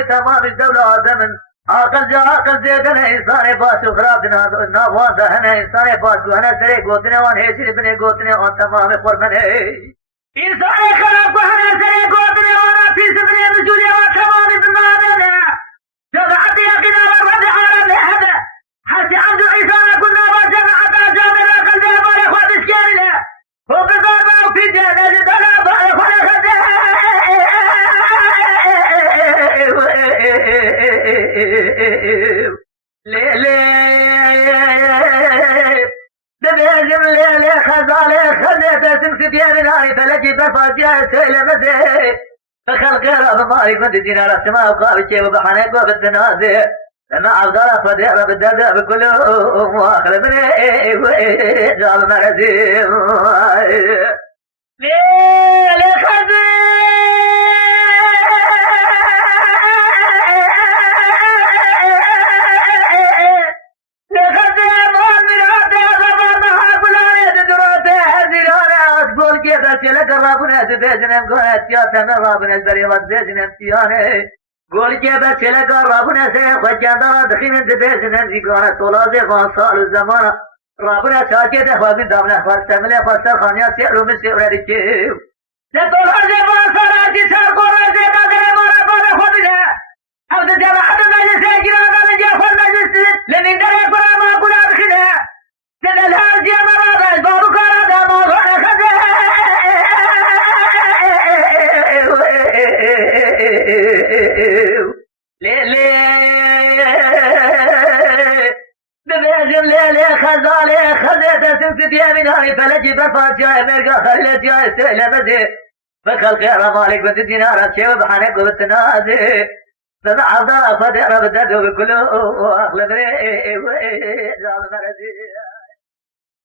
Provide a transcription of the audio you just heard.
مالی تمام الدولة آدم عقل جا عقل زیدن انسان باش و خراب نوان دهن انسان باش و هنه سره گوتنه وان هیچی بنه گوتنه آن تمام خورمنه انسان خراب و هنه سره گوتنه وان پیس بنه بجولی وان تمام بمانه جماعت یقینا ورد عالم لحظة حتى عبد عيسى كنا وجماعة جامعة قلب أبار إخوة بسكينة وبضربة في جنة جدنا بار دبيجم ليلة خزالة خليت تمسك يا بناري فلجي بفاجئة سلمتي فخلق رب مالك من دينا السماء وقال شيء وبحنك وقت تنازع لما عبدالله فدير رب الدرداء بكله واخر بني جاب مرزيم ليلة خزالة چله رابونه بزنم گوه سیاستم رابونه بریمت بزنم سیانه گل که به چله رابونه سه خجندان دخیمن بزنم زیگانه طولازه وان سال و زمان رابونه ساکه ده خوابین دامنه فرستمله فرستر خانیات سیرو مسیوره دیکیو طولازه وان سال آجی سر گوه زیبا گره مارا بانه خوبیده او ده جماعت مجلسه گیرانه نجا خود مجلسه لمن دره کنه ما گوله بخیده سنل هرجی مرادش بارو کارا دامو غانه خده ببيجم ليلة خزالة خذيت تمسك يا مناري فلجي برفات جاي مرقا خلت جاي سلمتي فخلق يا مالك بنت دينار شيء بحنك وبتنازي سمع عبد الله فدي رب الدد وبكله اخلف ري